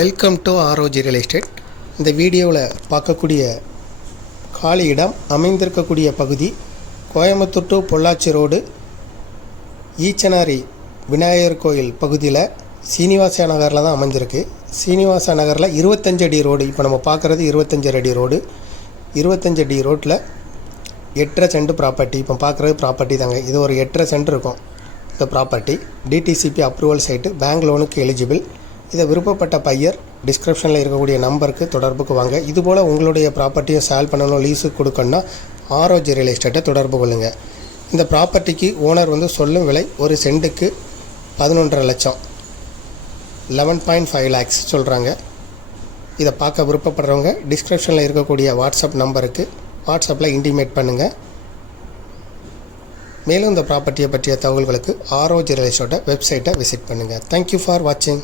Welcome to ROG real estate. இந்த வீடியோவில் பார்க்கக்கூடிய காலி இடம் அமைந்திருக்கக்கூடிய பகுதி கோயம்புத்தூர் டு பொள்ளாச்சி ரோடு ஈச்சனாரி விநாயகர் கோயில் பகுதியில் சீனிவாச நகரில் தான் அமைஞ்சிருக்கு. சீனிவாச நகரில் 25 அடி ரோடு. இப்போ நம்ம பார்க்குறது 25 அடி ரோடு. 25 அடி ரோட்டில் 8.5 சென்ட் ப்ராப்பர்ட்டி. இப்போ பார்க்குறது ப்ராப்பர்ட்டி தாங்க. இது ஒரு 8.5 சென்ட் இருக்கும். இந்த property DTCP approval site, bank லோனுக்கு எலிஜிபிள். இதை விருப்பப்பட்ட பையர் டிஸ்கிரிப்ஷனில் இருக்கக்கூடிய நம்பருக்கு தொடர்புக்கு வாங்க. இதுபோல் உங்களுடைய ப்ராப்பர்ட்டியை சேல் பண்ணணும், லீஸுக்கு கொடுக்கணுன்னா ஆர்ஓஜி ரியல் எஸ்டேட்டை தொடர்பு கொள்ளுங்கள். இந்த ப்ராப்பர்ட்டிக்கு ஓனர் சொல்லும் விலை ஒரு சென்ட்டுக்கு 11.5 லட்சம், 11.5 lakhs சொல்கிறாங்க. இதை பார்க்க விருப்பப்படுறவங்க டிஸ்கிரிப்ஷனில் இருக்கக்கூடிய வாட்ஸ்அப் நம்பருக்கு வாட்ஸ்அப்பில் இன்டிமேட் பண்ணுங்கள். மேலும் இந்த ப்ராப்பர்ட்டியை பற்றிய தகவல்களுக்கு ஆர்ஓஜி ரியல் எஸ்டேட்டை வெப்சைட்டை விசிட் பண்ணுங்கள். தேங்க்யூ ஃபார் வாட்சிங்.